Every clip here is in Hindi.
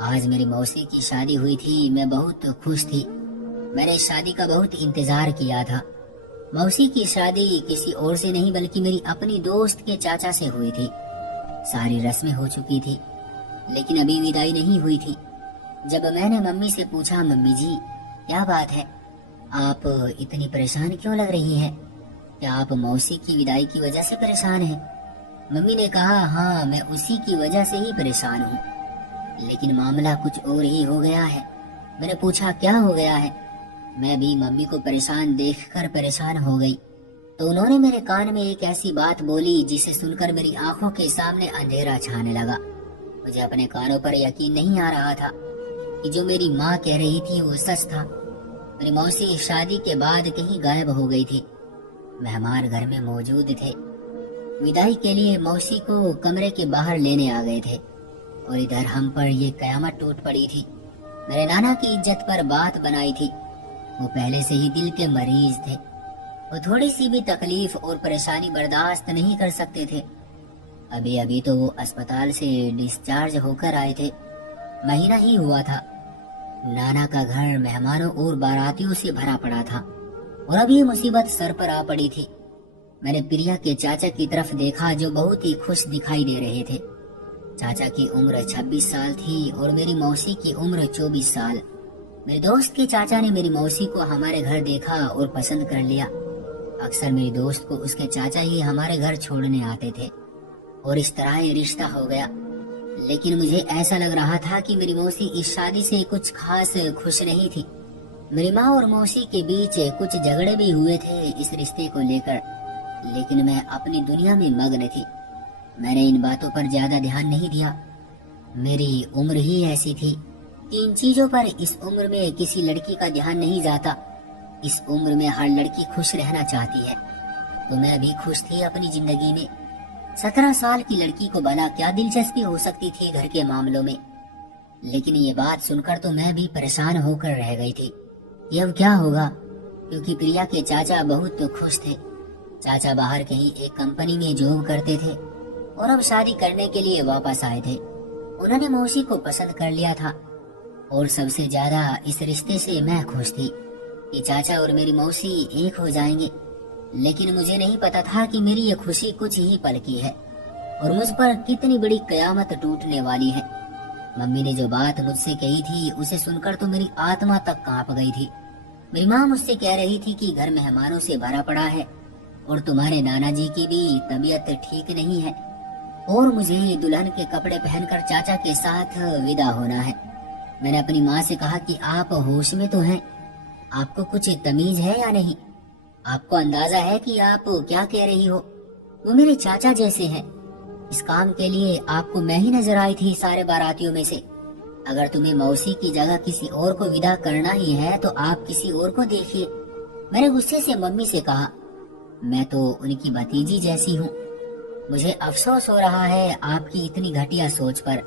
आज मेरी मौसी की शादी हुई थी। मैं बहुत खुश थी। मैंने इस शादी का बहुत इंतजार किया था। मौसी की शादी किसी और से नहीं बल्कि मेरी अपनी दोस्त के चाचा से हुई थी। सारी रस्में हो चुकी थी, लेकिन अभी विदाई नहीं हुई थी। जब मैंने मम्मी से पूछा, मम्मी जी क्या बात है, आप इतनी परेशान क्यों लग रही हैं? क्या आप मौसी की विदाई की वजह से परेशान हैं? मम्मी ने कहा, हाँ मैं उसी की वजह से ही परेशान हूँ, लेकिन मामला कुछ और ही हो गया है। मैंने पूछा, क्या हो गया है? मैं भी मम्मी को परेशान देखकर परेशान हो गई। तो उन्होंने मेरे कान में एक ऐसी बात बोली जिसे सुनकर मेरी आंखों के सामने अंधेरा छाने लगा। मुझे अपने कानों पर यकीन नहीं आ रहा था कि जो मेरी माँ कह रही थी वो सच था। मेरी मौसी शादी के बाद कहीं गायब हो गई थी। मेहमान घर में मौजूद थे। विदाई के लिए मौसी को कमरे के बाहर लेने आ गए थे और इधर हम पर ये कयामत टूट पड़ी थी। मेरे नाना की इज्जत पर बात बनाई थी। वो पहले से ही दिल के मरीज थे। वो थोड़ी सी भी तकलीफ और परेशानी बर्दाश्त नहीं कर सकते थे। अभी अभी तो वो अस्पताल से डिस्चार्ज होकर आए थे। महीना ही हुआ था। नाना का घर मेहमानों और बारातियों से भरा पड़ा था और अब ये मुसीबत सर पर आ पड़ी थी। मैंने प्रिया के चाचा की तरफ देखा जो बहुत ही खुश दिखाई दे रहे थे। चाचा की उम्र 26 साल थी और मेरी मौसी की उम्र 24 साल। मेरे दोस्त के चाचा ने मेरी मौसी को हमारे घर देखा और पसंद कर लिया। अक्सर मेरी दोस्त को उसके चाचा ही हमारे घर छोड़ने आते थे और इस तरह ये रिश्ता हो गया। लेकिन मुझे ऐसा लग रहा था कि मेरी मौसी इस शादी से कुछ खास खुश नहीं थी। मेरी माँ और मौसी के बीच कुछ झगड़े भी हुए थे इस रिश्ते को लेकर, लेकिन मैं अपनी दुनिया में मग्न थी। मैंने इन बातों पर ज्यादा ध्यान नहीं दिया। मेरी उम्र ही ऐसी थी कि इन चीजों पर इस उम्र में किसी लड़की का ध्यान नहीं जाता। इस उम्र में हर लड़की खुश रहना चाहती है, तो मैं भी खुश थी अपनी जिंदगी में। 17 साल की लड़की को भला क्या दिलचस्पी हो सकती थी घर के मामलों में। लेकिन ये बात सुनकर तो मैं भी परेशान होकर रह गई थी कि अब क्या होगा, क्योंकि प्रिया के चाचा बहुत खुश थे। चाचा बाहर कहीं एक कंपनी में जॉब करते थे और अब शादी करने के लिए वापस आए थे। उन्होंने मौसी को पसंद कर लिया था और सबसे ज्यादा इस रिश्ते से मैं खुश थी कि चाचा और मेरी मौसी एक हो जाएंगे। लेकिन मुझे नहीं पता था कि मेरी ये खुशी कुछ ही पल की है और मुझ पर कितनी बड़ी कयामत टूटने वाली है। मम्मी ने जो बात मुझसे कही थी उसे सुनकर तो मेरी आत्मा तक कांप गई थी। मेरी माँ मुझसे कह रही थी कि घर मेहमानों से भरा पड़ा है और तुम्हारे नाना जी की भी तबीयत ठीक नहीं है और मुझे दुल्हन के कपड़े पहनकर चाचा के साथ विदा होना है। मैंने अपनी माँ से कहा कि आप होश में तो हैं, आपको कुछ तमीज है या नहीं? आपको अंदाजा है कि आप क्या कह रही हो? वो मेरे चाचा जैसे हैं। इस काम के लिए आपको मैं ही नजर आई थी सारे बारातियों में से। अगर तुम्हें मौसी की जगह किसी और को विदा करना ही है तो आप किसी और को देखिए। मैंने गुस्से से मम्मी से कहा, मैं तो उनकी भतीजी जैसी हूँ। मुझे अफसोस हो रहा है आपकी इतनी घटिया सोच पर।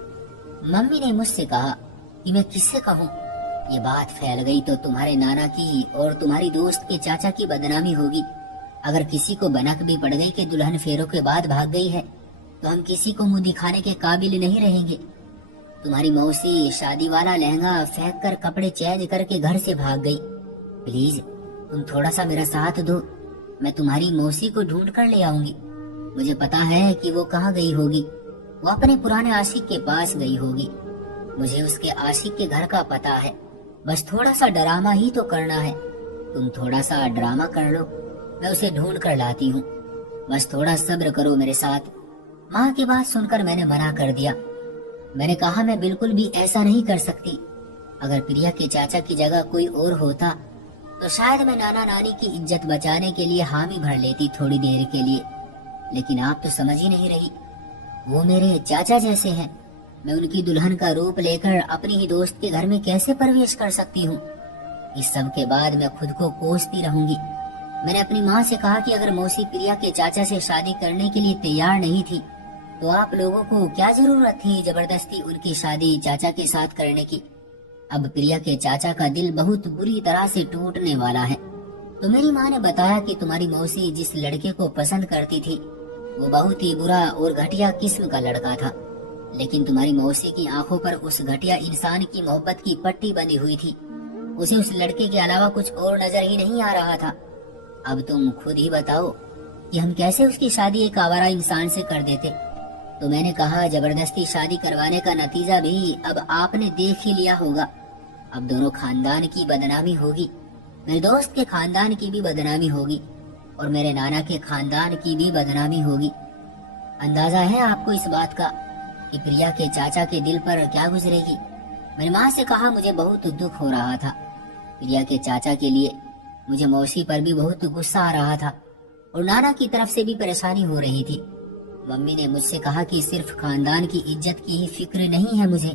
मम्मी ने मुझसे कहा कि मैं किससे कहूँ? ये बात फैल गई तो तुम्हारे नाना की और तुम्हारी दोस्त के चाचा की बदनामी होगी। अगर किसी को भनक भी पड़ गई कि दुल्हन फेरों के बाद भाग गई है तो हम किसी को मुंह दिखाने के काबिल नहीं रहेंगे। तुम्हारी मौसी शादी वाला लहंगा फेंक कर कपड़े चेंज करके घर से भाग गई। प्लीज तुम थोड़ा सा मेरा साथ दो, मैं तुम्हारी मौसी को ढूंढ कर ले आऊंगी। मुझे पता है कि वो कहाँ गई होगी। वो अपने पुराने आशिक के पास गई होगी। मुझे उसके आशिक के घर का पता है। बस थोड़ा सा ड्रामा ही तो करना है। तुम थोड़ा सा ड्रामा कर लो, मैं उसे ढूंढ कर लाती हूँ। बस थोड़ा सब्र करो मेरे साथ। माँ की बात सुनकर मैंने मना कर दिया। मैंने कहा, मैं बिल्कुल भी ऐसा नहीं कर सकती। अगर प्रिया के चाचा की जगह कोई और होता तो शायद मैं नाना नानी की इज्जत बचाने के लिए हामी भर लेती थोड़ी देर के लिए। लेकिन आप तो समझ ही नहीं रही। वो मेरे चाचा जैसे हैं। मैं उनकी दुल्हन का रूप लेकर अपनी ही दोस्त के घर में कैसे प्रवेश कर सकती हूँ? इस सब के बाद मैं खुद को कोसती रहूंगी। मैंने अपनी माँ से कहा कि अगर मौसी प्रिया के चाचा से शादी करने के लिए तैयार नहीं थी तो आप लोगों को क्या जरूरत थी जबरदस्ती उनकी शादी चाचा के साथ करने की। अब प्रिया के चाचा का दिल बहुत बुरी तरह से टूटने वाला है। तो मेरी माँ ने बताया कि तुम्हारी मौसी जिस लड़के को पसंद करती थी वो बहुत ही बुरा और घटिया किस्म का लड़का था। लेकिन तुम्हारी मौसी की आंखों पर उस घटिया इंसान की मोहब्बत की पट्टी बंधी हुई थी। उसे उस लड़के के अलावा कुछ और नजर ही नहीं आ रहा था। अब तुम खुद ही बताओ कि हम कैसे उसकी शादी एक आवारा इंसान से कर देते। तो मैंने कहा, जबरदस्ती शादी करवाने का नतीजा भी अब आपने देख ही लिया होगा। अब दोनों खानदान की बदनामी होगी। मेरे दोस्त के खानदान की भी बदनामी होगी और मेरे नाना के खानदान की भी बदनामी होगी। अंदाजा है आपको इस बात का कि प्रिया के चाचा के दिल पर क्या गुजरेगी। मैंने माँ से कहा, मुझे बहुत दुख हो रहा था प्रिया के चाचा के लिए। मुझे मौसी पर भी बहुत गुस्सा आ रहा था और नाना की तरफ से भी परेशानी हो रही थी। मम्मी ने मुझसे कहा कि सिर्फ खानदान की इज्जत की ही फिक्र नहीं है मुझे,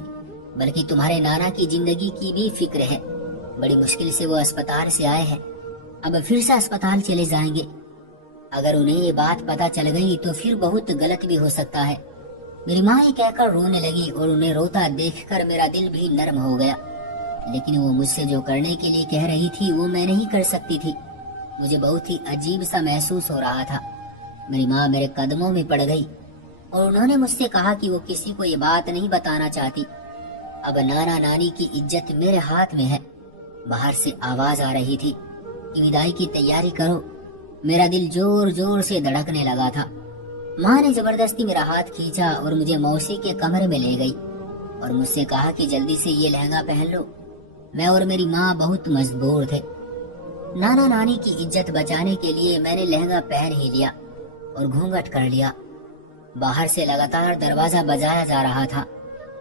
बल्कि तुम्हारे नाना की जिंदगी की भी फिक्र है। बड़ी मुश्किल से वो अस्पताल से आए हैं, अब फिर से अस्पताल चले जाएंगे। अगर उन्हें ये बात पता चल गई तो फिर बहुत गलत भी हो सकता है। मेरी माँ ये कहकर रोने लगी और उन्हें रोता देखकर मेरा दिल भी नर्म हो गया। लेकिन वो मुझसे जो करने के लिए कह रही थी वो मैं नहीं कर सकती थी। मुझे बहुत ही अजीब सा महसूस हो रहा था। मेरी माँ मेरे कदमों में पड़ गई और उन्होंने मुझसे कहा कि वो किसी को ये बात नहीं बताना चाहती। अब नाना नानी की इज्जत मेरे हाथ में है। बाहर से आवाज आ रही थी कि विदाई की तैयारी करो। मेरा दिल जोर जोर से धड़कने लगा था। माँ ने जबरदस्ती मेरा हाथ खींचा और मुझे मौसी के कमरे में ले गई और मुझसे कहा कि जल्दी से ये लहंगा पहन लो। मैं और मेरी माँ बहुत मजबूर थे। नाना नानी की इज्जत बचाने के लिए मैंने लहंगा पहन ही लिया और घूंघट कर लिया। बाहर से लगातार दरवाजा बजाया जा रहा था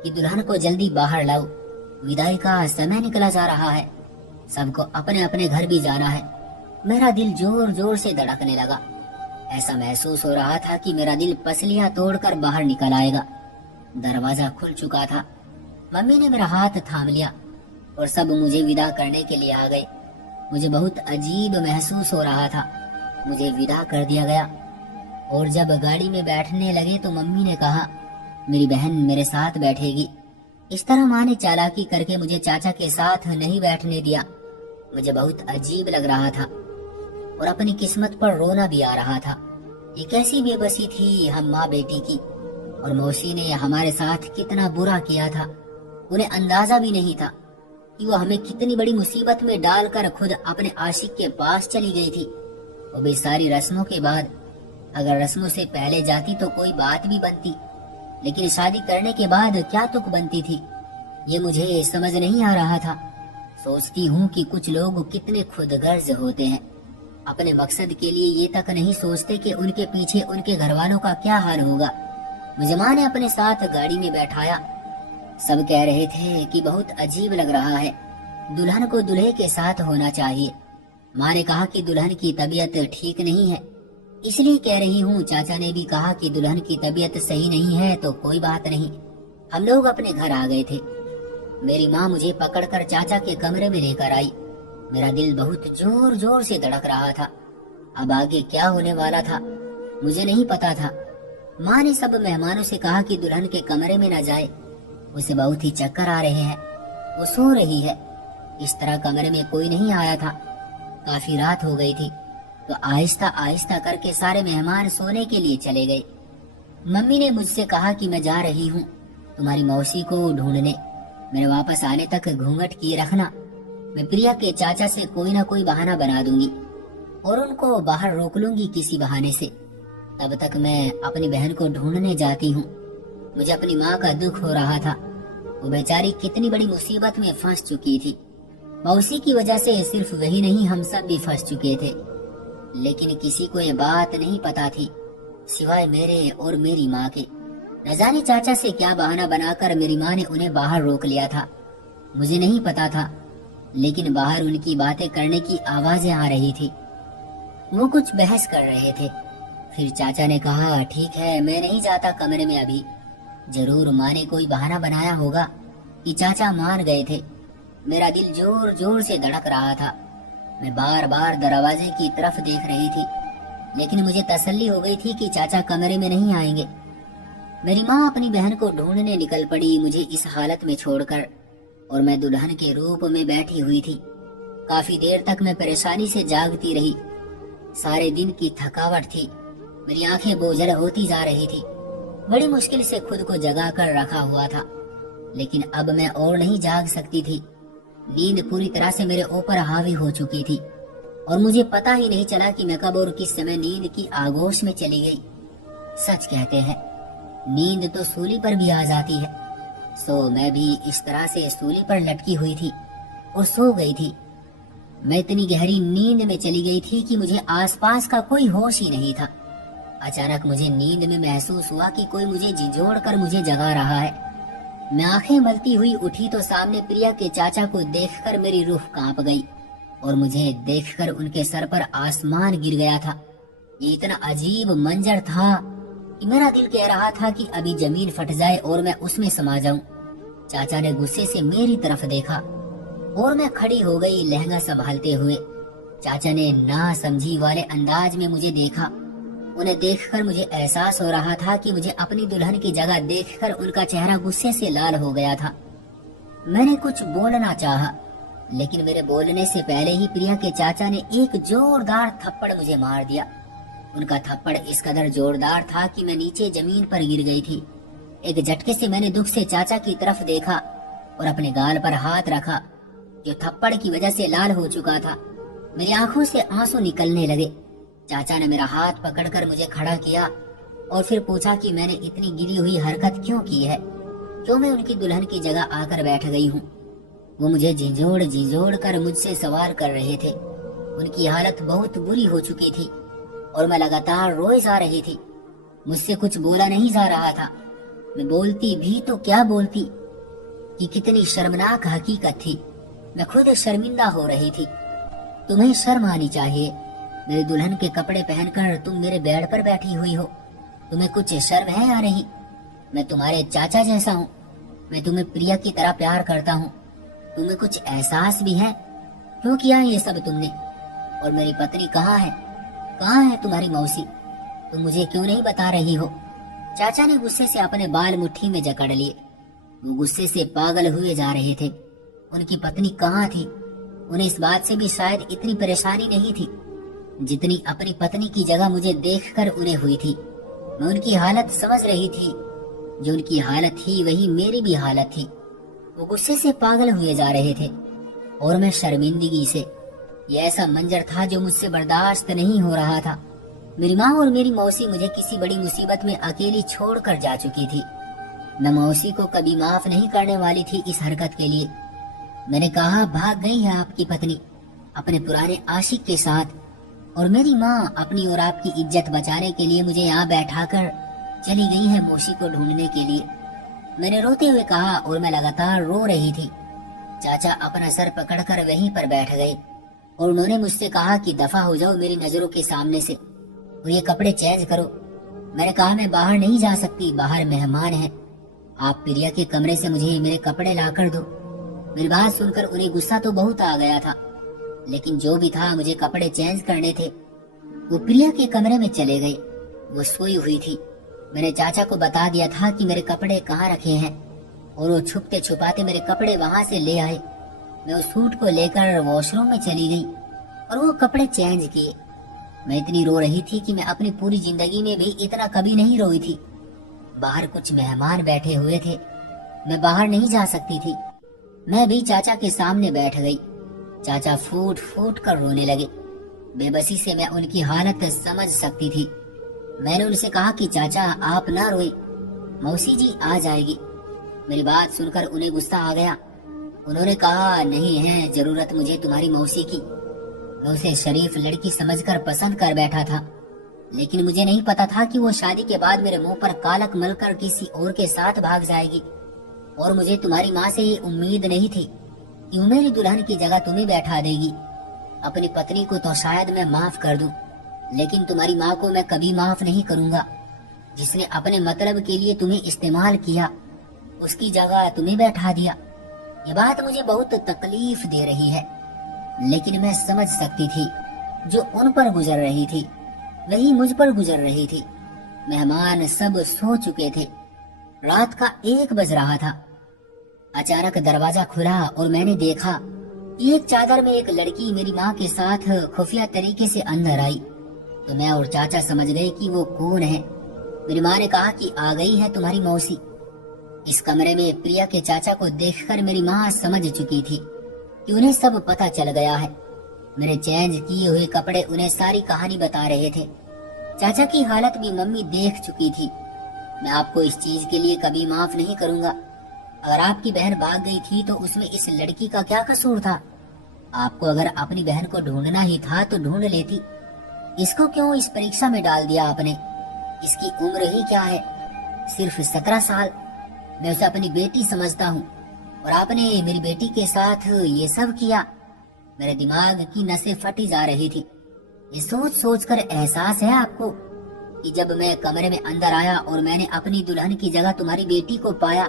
कि दुल्हन को जल्दी बाहर लाओ, विदाई का समय निकला जा रहा है, सबको अपने अपने घर भी जाना है। मेरा दिल जोर जोर से धड़कने लगा। ऐसा महसूस हो रहा था कि मेरा दिल पसलियां तोड़कर बाहर निकल आएगा। दरवाजा खुल चुका था। मम्मी ने मेरा हाथ थाम लिया और सब मुझे विदा करने के लिए आ गए। मुझे बहुत अजीब महसूस हो रहा था। मुझे विदा कर दिया गया और जब गाड़ी में बैठने लगे तो मम्मी ने कहा, मेरी बहन मेरे साथ बैठेगी। इस तरह माँ ने चालाकी करके मुझे चाचा के साथ नहीं बैठने दिया। मुझे बहुत अजीब लग रहा था और अपनी किस्मत पर रोना भी आ रहा था। ये कैसी बेबसी थी हम माँ बेटी की, और मौसी ने हमारे साथ कितना बुरा किया था। उन्हें अंदाजा भी नहीं था कि वो हमें कितनी बड़ी मुसीबत में डालकर खुद अपने आशिक के पास चली गई थी। वो भी सारी रस्मों के बाद। अगर रस्मों से पहले जाती तो कोई बात भी बनती, लेकिन शादी करने के बाद क्या तुक बनती थी, ये मुझे समझ नहीं आ रहा था। सोचती हूँ कि कुछ लोग कितने खुदगर्ज होते हैं। अपने मकसद के लिए ये तक नहीं सोचते कि उनके पीछे उनके घर वालों का क्या हाल होगा। मुझे माँ ने अपने साथ गाड़ी में बैठाया। सब कह रहे थे कि बहुत अजीब लग रहा है, दुल्हन को दूल्हे के साथ होना चाहिए। माँ ने कहा कि दुल्हन की तबीयत ठीक नहीं है, इसलिए कह रही हूँ। चाचा ने भी कहा कि दुल्हन की तबीयत सही नहीं है तो कोई बात नहीं। हम लोग अपने घर आ गए थे। मेरी माँ मुझे पकड़कर चाचा के कमरे में लेकर आई। मेरा दिल बहुत जोर जोर से धड़क रहा था। अब आगे क्या होने वाला था मुझे नहीं पता था। माँ ने सब मेहमानों से कहा कि दुल्हन के कमरे में न जाए, उसे बहुत ही चक्कर आ रहे हैं, वो सो रही है। इस तरह कमरे में कोई नहीं आया था। काफी रात हो गई थी तो आहिस्ता आहिस्ता करके सारे मेहमान सोने के लिए चले गए। मम्मी ने मुझसे कहा कि मैं जा रही हूँ तुम्हारी मौसी को ढूंढने। मेरे वापस आने तक घूंघट किए रखना। मैं प्रिया के चाचा से कोई ना कोई बहाना बना दूंगी और उनको बाहर रोक लूंगी किसी बहाने से। तब तक मैं अपनी बहन को ढूंढने जाती हूँ। मुझे अपनी माँ का दुख हो रहा था। वो बेचारी कितनी बड़ी मुसीबत में फंस चुकी थी। मौसी की वजह से सिर्फ वही नहीं, हम सब भी फंस चुके थे। लेकिन किसी को ये बात नहीं पता थी सिवाय मेरे और मेरी माँ के। न जाने चाचा से क्या बहाना बनाकर मेरी माँ ने उन्हें बाहर रोक लिया था। मुझे नहीं पता था, लेकिन बाहर उनकी बातें करने की आवाजें आ रही थी। वो कुछ बहस कर रहे थे। फिर चाचा ने कहा, ठीक है मैं नहीं जाता कमरे में अभी। जरूर माँ ने कोई बहाना बनाया होगा कि चाचा मान गए थे। मेरा दिल जोर जोर से धड़क रहा था। मैं बार बार दरवाजे की तरफ देख रही थी, लेकिन मुझे तसल्ली हो गई थी कि चाचा कमरे में नहीं आएंगे। मेरी माँ अपनी बहन को ढूंढने निकल पड़ी मुझे इस हालत में छोड़कर, और मैं दुल्हन के रूप में बैठी हुई थी। काफी देर तक मैं परेशानी से जागती रही। सारे दिन की थकावट थी, मेरी आंखें बोझल होती जा रही थी। बड़ी मुश्किल से खुद को जगा कर रखा हुआ था, लेकिन अब मैं और नहीं जाग सकती थी। नींद पूरी तरह से मेरे ऊपर हावी हो चुकी थी और मुझे पता ही नहीं चला कि मैं कब और किस समय नींद की आगोश में चली गई। सच कहते हैं, नींद तो सूली पर भी आ जाती है। सो मैं भी इस तरह से सूली पर लटकी हुई थी और सो गई थी। मैं इतनी गहरी नींद में चली गई थी कि मुझे आसपास का कोई होश ही नहीं था। अचानक मुझे नींद में महसूस हुआ कि कोई मुझे झिंझोड़ कर मुझे जगा रहा है। मैं आंखें मलती हुई उठी तो सामने प्रिया के चाचा को देखकर मेरी रूह कांप गई और मुझे देखकर उनके सर पर आसमान गिर गया था। ये इतना अजीब मंजर था कि मेरा दिल कह रहा था कि अभी जमीन फट जाए और मैं उसमें समा जाऊं। चाचा ने गुस्से से मेरी तरफ देखा और मैं खड़ी हो गई लहंगा संभालते हुए। चाचा ने ना समझी वाले अंदाज में मुझे देखा। उन्हें देखकर मुझे एहसास हो रहा था कि मुझे अपनी दुल्हन की जगह देखकर उनका चेहरा गुस्से से लाल हो गया था। मैंने कुछ बोलना चाहा, लेकिन मेरे बोलने से पहले ही प्रिया के चाचा ने एक जोरदार थप्पड़ मुझे मार दिया। उनका थप्पड़ इस कदर जोरदार था कि मैं नीचे जमीन पर गिर गई थी। एक झटके से मैंने दुख से चाचा की तरफ देखा और अपने गाल पर हाथ रखा, जो थप्पड़ की वजह से लाल हो चुका था। मेरी आंखों से आंसू निकलने लगे। चाचा ने मेरा हाथ पकड़कर मुझे खड़ा किया और फिर पूछा कि मैंने इतनी गिरी हुई हरकत क्यों की है, क्यों मैं उनकी दुल्हन की जगह आकर बैठ गई हूँ। वो मुझे झिंझोड़ कर मुझसे सवाल कर रहे थे। उनकी हालत बहुत बुरी हो चुकी थी और मैं लगातार रोए जा रही थी। मुझसे कुछ बोला नहीं जा रहा था। मैं बोलती भी तो क्या बोलती कि कितनी शर्मनाक हकीकत थी। मैं खुद शर्मिंदा हो रही थी। तुम्हें शर्म आनी चाहिए। मेरे दुल्हन के कपड़े पहनकर तुम मेरे बेड पर बैठी हुई हो। तुम्हें कुछ शर्म है या नहीं? मैं तुम्हारे चाचा जैसा हूँ। मैं तुम्हें प्रिया की तरह प्यार करता हूँ। तुम्हें कुछ एहसास भी है? क्यों किया ये सब तुमने? और मेरी पत्नी कहाँ है? कहाँ है तुम्हारी मौसी? तुम मुझे क्यों नहीं बता रही हो? चाचा ने गुस्से से अपने बाल मुट्ठी में जकड़ लिए। वो गुस्से से पागल हुए जा रहे थे। उनकी पत्नी कहाँ थी? उन्हें इस बात से भी शायद इतनी परेशानी नहीं थी जितनी अपनी पत्नी की जगह मुझे देखकर उन्हें हुई थी। मैं उनकी हालत समझ रही थी। जो उनकी हालत थी वही मेरी भी हालत थी। वो गुस्से से पागल हुए जा रहे थे और मैं शर्मिंदगी से। यह ऐसा मंजर था जो मुझसे बर्दाश्त नहीं हो रहा था। मेरी माँ और मेरी मौसी मुझे किसी बड़ी मुसीबत में अकेली छोड़कर जा चुकी थी। मैं मौसी को कभी माफ नहीं करने वाली थी इस हरकत के लिए। मैंने कहा, भाग गई है आपकी पत्नी अपने पुराने आशिक के साथ, और मेरी माँ अपनी और आपकी इज्जत बचाने के लिए मुझे यहाँ बैठाकर चली गई है मौसी को ढूंढने के लिए। मैंने रोते हुए कहा और मैं लगातार रो रही थी। चाचा अपना सर पकड़कर वहीं पर बैठ गए और उन्होंने मुझसे कहा कि दफा हो जाओ मेरी नजरों के सामने से और ये कपड़े चेंज करो। मैंने कहा, मैं बाहर नहीं जा सकती, बाहर मेहमान हैं। आप प्रिया के कमरे से मुझे मेरे कपड़े ला कर दो। मेरी बात सुनकर उन्हें गुस्सा तो बहुत आ गया था, लेकिन जो भी था मुझे कपड़े चेंज करने थे। वो प्रिया के कमरे में चले गए। वो सोई हुई थी। मैंने चाचा को बता दिया था कि मेरे कपड़े कहाँ रखे हैं और वो छुपते छुपाते मेरे कपड़े वहां से ले आए। मैं उस सूट को लेकर वॉशरूम में चली गई और वो कपड़े चेंज किए। मैं इतनी रो रही थी कि मैं अपनी पूरी जिंदगी में भी इतना कभी नहीं रोई थी। बाहर कुछ मेहमान बैठे हुए थे। मैं बाहर नहीं जा सकती थी। मैं भी चाचा के सामने बैठ गई। चाचा फूट फूट कर रोने लगे। बेबसी से मैं उनकी हालत समझ सकती थी। मैंने उनसे कहा कि चाचा आप ना रोए, मौसी जी आ जाएगी। मेरी बात सुनकर उन्हें गुस्सा आ गया। उन्होंने कहा, नहीं है जरूरत मुझे तुम्हारी मौसी की। मैं उसे शरीफ लड़की समझकर पसंद कर बैठा था, लेकिन मुझे नहीं पता था कि वो शादी के बाद मेरे मुंह पर कालक मलकर किसी और के साथ भाग जाएगी। और मुझे तुम्हारी माँ से ये उम्मीद नहीं थी कि वो मेरी दुल्हन की जगह तुम्हें बैठा देगी। अपनी पत्नी को तो शायद मैं माफ कर दूं, लेकिन तुम्हारी माँ को मैं कभी माफ नहीं करूंगा, जिसने अपने मतलब के लिए तुम्हें इस्तेमाल किया, उसकी जगह तुम्हें बैठा दिया। ये बात मुझे बहुत तकलीफ दे रही है, लेकिन मैं समझ सकती थी जो उन पर गुजर रही थी वही मुझ पर गुजर रही थी। मेहमान सब सो चुके थे। रात का 1 बज रहा था। अचानक दरवाजा खुला और मैंने देखा कि एक चादर में एक लड़की मेरी माँ के साथ खुफिया तरीके से अंदर आई। तो मैं और चाचा समझ गए कि वो कौन है। मेरी माँ ने कहा कि आ गई है तुम्हारी मौसी। इस कमरे में प्रिया के चाचा को देखकर मेरी माँ समझ चुकी थी कि उन्हें सब पता चल गया है। मेरे चेंज किए हुए कपड़े उन्हें सारी कहानी बता रहे थे। चाचा की हालत भी मम्मी देख चुकी थी। मैं आपको इस चीज के लिए कभी माफ नहीं करूंगा। अगर आपकी बहन भाग गई थी तो उसमें इस लड़की का क्या कसूर था? आपको अगर अपनी बहन को ढूंढना ही था तो ढूंढ लेती। इसको क्यों इस परीक्षा में डाल दिया आपने? इसकी उम्र ही क्या है, सिर्फ 17 साल। मैं उसे अपनी बेटी समझता हूँ और आपने मेरी बेटी के साथ ये सब किया। मेरे दिमाग की नसें फटी जा रही थी। ये सोच सोच कर एहसास है आपको कि जब मैं कमरे में अंदर आया और मैंने अपनी दुल्हन की जगह तुम्हारी बेटी को पाया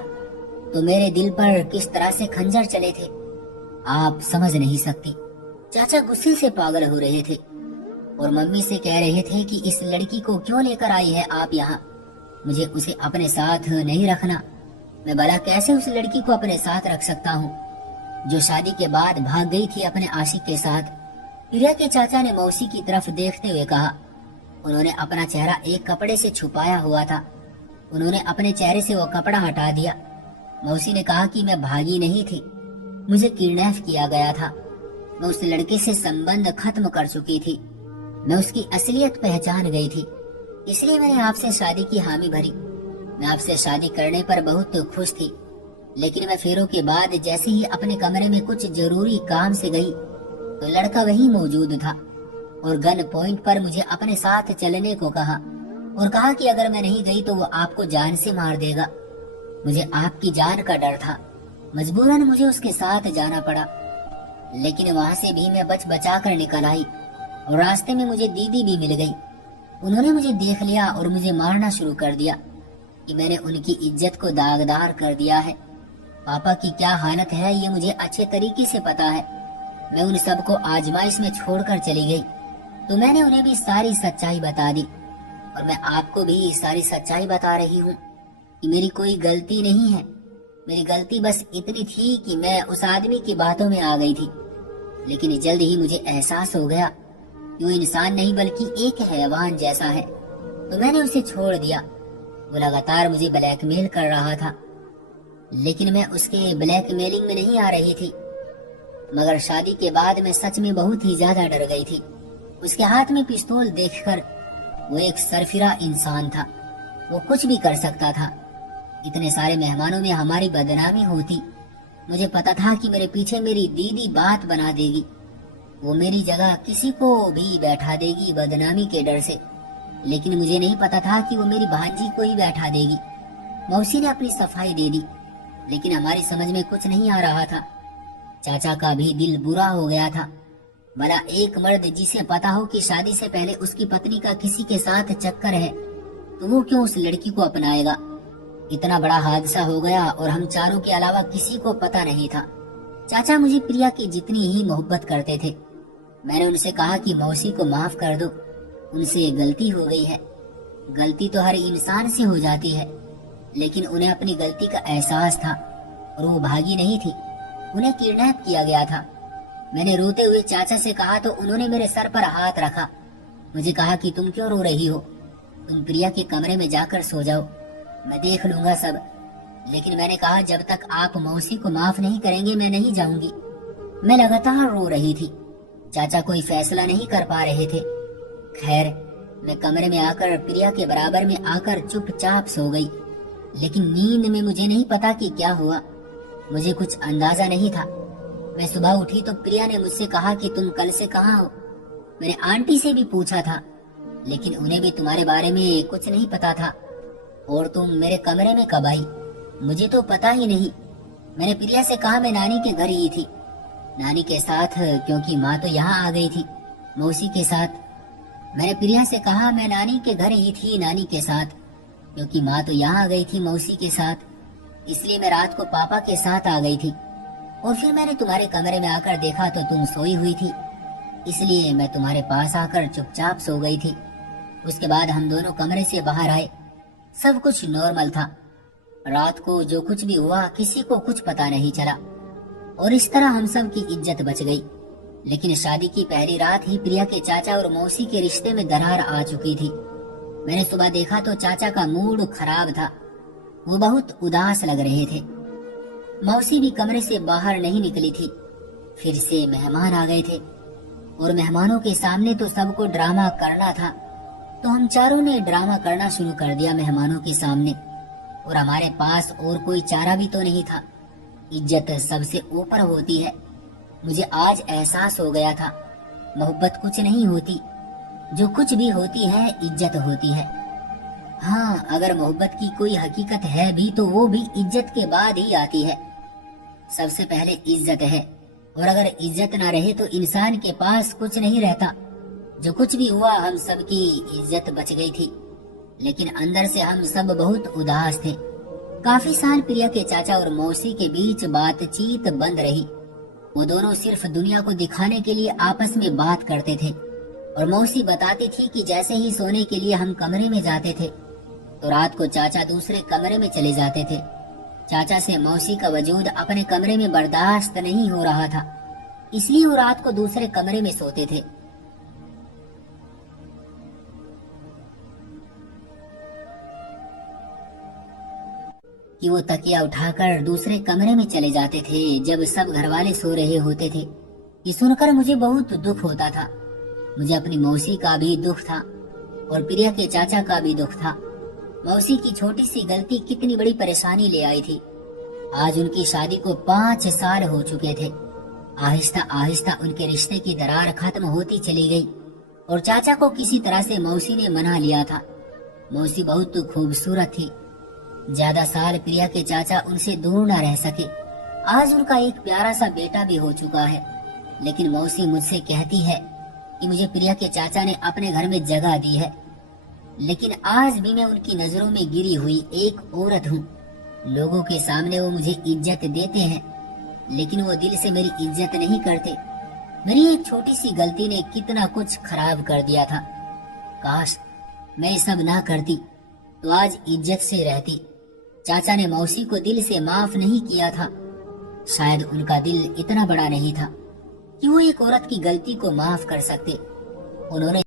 तो मेरे दिल पर किस तरह से खंजर चले थे, आप समझ नहीं सकती। चाचा गुस्से से पागल हो रहे थे और मम्मी से कह रहे थे कि इस लड़की को क्यों लेकर आई है आप यहाँ? मुझे उसे अपने साथ नहीं रखना। मैं भला कैसे उस लड़की को अपने साथ रख सकता हूँ जो शादी के बाद भाग गई थी अपने आशिक के साथ? प्रिया के चाचा ने मौसी की तरफ देखते हुए कहा। उन्होंने अपना चेहरा एक कपड़े से छुपाया हुआ था। उन्होंने अपने चेहरे से वो कपड़ा हटा दिया। मौसी ने कहा कि मैं भागी नहीं थी, मुझे किडनैप किया गया था। मैं उस लड़के से संबंध खत्म कर चुकी थी। मैं उसकी असलियत पहचान गई थी, इसलिए मैंने आपसे शादी की हामी भरी। मैं आपसे शादी करने पर बहुत खुश थी, लेकिन मैं फेरों के बाद जैसे ही अपने कमरे में कुछ जरूरी काम से गई तो लड़का वहीं मौजूद था और गन पॉइंट पर मुझे अपने साथ चलने को कहा और कहा कि अगर मैं नहीं गई तो वो आपको जान से मार देगा। मुझे आपकी जान का डर था, मजबूरन मुझे उसके साथ जाना पड़ा। लेकिन वहां से भी मैं बच बचा कर निकल आई और रास्ते में मुझे दीदी भी मिल गई। उन्होंने मुझे देख लिया और मुझे मारना शुरू कर दिया कि मैंने उनकी इज्जत को दागदार कर दिया है। पापा की क्या हालत है ये मुझे अच्छे तरीके से पता है। मैं उन सबको आजमाइश में छोड़कर चली गई तो मैंने उन्हें भी सारी सच्चाई बता दी और मैं आपको भी सारी सच्चाई बता रही हूँ कि मेरी कोई गलती नहीं है। मेरी गलती बस इतनी थी कि मैं उस आदमी की बातों में आ गई थी, लेकिन जल्द ही मुझे एहसास हो गया कि वो इंसान नहीं बल्कि एक हैवान जैसा है, तो मैंने उसे छोड़ दिया। वो लगातार मुझे ब्लैकमेल कर रहा था, लेकिन मैं उसके ब्लैकमेलिंग में नहीं आ रही थी। मगर शादी के बाद मैं सच में बहुत ही ज्यादा डर गई थी। उसके हाथ में पिस्तौल देखकर वो एक सरफिरा इंसान था, वो कुछ भी कर सकता था। इतने सारे मेहमानों में हमारी बदनामी होती। मुझे पता था कि मेरे पीछे मेरी दीदी बात बना देगी, वो मेरी जगह किसी को भी बैठा देगी बदनामी के डर से, लेकिन मुझे नहीं पता था कि वो मेरी भांजी को ही बैठा देगी। मौसी ने अपनी सफाई दे दी, लेकिन हमारी समझ में कुछ नहीं आ रहा था। चाचा का भी दिल बुरा हो गया था। भला एक मर्द जिसे पता हो कि शादी से पहले उसकी पत्नी का किसी के साथ चक्कर है तो वो क्यों उस लड़की को अपनाएगा? इतना बड़ा हादसा हो गया और हम चारों के अलावा किसी को पता नहीं था। चाचा मुझे प्रिया की जितनी ही मोहब्बत करते थे। मैंने उनसे कहा कि मौसी को माफ कर दो, उनसे गलती हो गई है। गलती तो हर इंसान से हो जाती है, लेकिन उन्हें अपनी गलती का एहसास था और वो भागी नहीं थी। उन्हें किडनैप किया गया था। मैंने रोते हुए चाचा से कहा तो उन्होंने मेरे सर पर हाथ रखा। मुझे कहा कि तुम क्यों रो रही हो, तुम प्रिया के कमरे में जाकर सो जाओ, मैं देख लूंगा सब। लेकिन मैंने कहा जब तक आप मौसी को माफ नहीं करेंगे मैं नहीं जाऊंगी। मैं लगातार रो रही थी। चाचा कोई फैसला नहीं कर पा रहे थे। खैर, मैं कमरे में आकर प्रिया के बराबर में आकर चुपचाप सो गई। लेकिन नींद में मुझे नहीं पता कि क्या हुआ, मुझे कुछ अंदाजा नहीं था। मैं सुबह उठी तो प्रिया ने मुझसे कहा कि तुम कल से कहाँ हो। मैंने आंटी से भी पूछा था, लेकिन उन्हें भी तुम्हारे बारे में कुछ नहीं पता था। और तुम मेरे कमरे में कब आई, मुझे तो पता ही नहीं। मैंने प्रिया से कहा मैं नानी के घर ही थी, नानी के साथ, क्योंकि माँ तो यहाँ आ गई थी मौसी के साथ। मैंने प्रिया से कहा मैं नानी के घर ही थी नानी के साथ, क्योंकि माँ तो यहाँ आ गई थी मौसी के साथ, इसलिए मैं रात को पापा के साथ आ गई थी। और फिर मैंने तुम्हारे कमरे में आकर देखा तो तुम सोई हुई थी, इसलिए मैं तुम्हारे पास आकर चुपचाप सो गई थी। उसके बाद हम दोनों कमरे से बाहर आए, सब कुछ नॉर्मल था। रात को जो कुछ भी हुआ किसी को कुछ पता नहीं चला और इस तरह हम सब की इज्जत बच गई। लेकिन शादी की पहली रात ही प्रिया के चाचा और मौसी के रिश्ते में दरार आ चुकी थी। मैंने सुबह देखा तो चाचा का मूड खराब था। वो बहुत उदास लग रहे थे। मौसी भी कमरे से बाहर नहीं निकली थी। फिर से मेहमान आ गए थे और मेहमानों के सामने तो सबको ड्रामा करना था, तो हम चारों ने ड्रामा करना शुरू कर दिया मेहमानों के सामने। और हमारे पास और कोई चारा भी तो नहीं था। इज्जत सबसे ऊपर होती है। मुझे आज एहसास हो गया था, मोहब्बत कुछ नहीं होती, जो कुछ भी होती है इज्जत होती है। हाँ, अगर मोहब्बत की कोई हकीकत है भी तो वो भी इज्जत के बाद ही आती है। सबसे पहले इज्जत है, और अगर इज्जत ना रहे तो इंसान के पास कुछ नहीं रहता। जो कुछ भी हुआ हम सबकी इज्जत बच गई थी, लेकिन अंदर से हम सब बहुत उदास थे। काफी साल प्रिया के चाचा और मौसी के बीच बातचीत बंद रही। वो दोनों सिर्फ दुनिया को दिखाने के लिए आपस में बात करते थे, और मौसी बताती थी कि जैसे ही सोने के लिए हम कमरे में जाते थे तो रात को चाचा दूसरे कमरे में चले जाते थे। चाचा से मौसी का वजूद अपने कमरे में बर्दाश्त नहीं हो रहा था, इसलिए वो रात को दूसरे कमरे में सोते थे। कि वो तकिया उठाकर दूसरे कमरे में चले जाते थे जब सब घरवाले सो रहे होते थे। ये सुनकर मुझे बहुत दुख होता था। मुझे अपनी मौसी का भी दुख था और प्रिया के चाचा का भी दुख था। मौसी की छोटी सी गलती कितनी बड़ी परेशानी ले आई थी। आज उनकी शादी को 5 साल हो चुके थे। आहिस्ता आहिस्ता उनके रिश्ते की दरार खत्म होती चली गई और चाचा को किसी तरह से मौसी ने मना लिया था। मौसी बहुत खूबसूरत थी। ज्यादा साल प्रिया के चाचा उनसे दूर न रह सके। आज उनका एक प्यारा सा बेटा भी हो चुका है, लेकिन मौसी मुझसे कहती है कि मुझे प्रिया के चाचा ने अपने घर में जगह दी है, लेकिन आज भी मैं उनकी नजरों में गिरी हुई एक औरत हूँ। लोगों के सामने वो मुझे इज्जत देते हैं, लेकिन वो दिल से मेरी इज्जत नहीं करते। मेरी एक छोटी सी गलती ने कितना कुछ खराब कर दिया था। काश मैं ये सब ना करती तो आज इज्जत से रहती। चाचा ने मौसी को दिल से माफ नहीं किया था। शायद उनका दिल इतना बड़ा नहीं था कि वो एक औरत की गलती को माफ कर सकते। उन्होंने